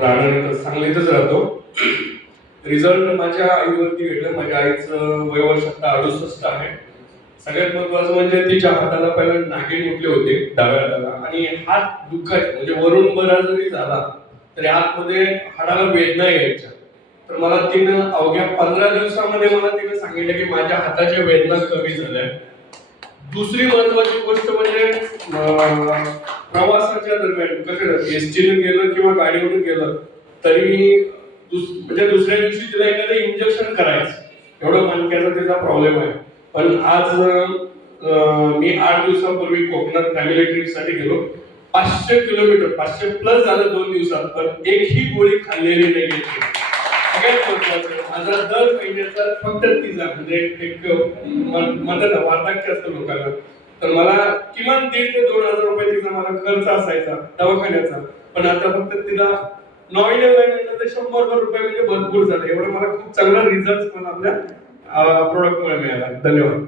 राहणार सांगलीतच राहतो. रिझल्ट माझ्या आईवरती भेटलं. माझ्या आईचं वय वर्ष आता 68 आहे. सगळ्यात महत्वाचं म्हणजे तिच्या हाताला पहिला नागिन उठले होते डाव्या हाताला, आणि हात दुखायचे, म्हणजे वरून बरा जरी झाला तरी आतमध्ये हाडाला वेदना यायच्या. तर मला तिनं अवघ्या 15 दिवसामध्ये मला तिने सांगितलं की माझ्या हाताच्या वेदना कमी झाल्या. दुसरी महत्वाची गोष्ट म्हणजे प्रवासाच्या दरम्यान कसं एसटीने गेलं किंवा गाडीवरून गेलं तरी म्हणजे दुसऱ्या दिवशी तिला एखादं इंजेक्शन करायचं, एवढं मणक्याचा तिचा प्रॉब्लेम आहे. पण आज मी 8 दिवसांपूर्वी कोकणात फॅमिली ट्रिप साठी गेलो. 500 किलोमीटर 500 प्लस झालं 2 दिवसात, पण एकही गोळी खाल्लेली नाही घेतली. सगळ्यात महत्वाचं माझा दर महिन्याचा फक्त तिचा म्हणजे एक म्हणतात वार्धक्य असतं लोकांना, तर मला किमान 1,500 ते 2,000 रुपये तिचा मला खर्च असायचा दवाखान्याचा. पण आता फक्त तिला नॉमिनल महिन्याचा ते 100 रुपये म्हणजे भरपूर झालं. एवढं मला खूप चांगला रिझल्ट मला आपल्या प्रोडक्ट मुळे मिळाला. धन्यवाद.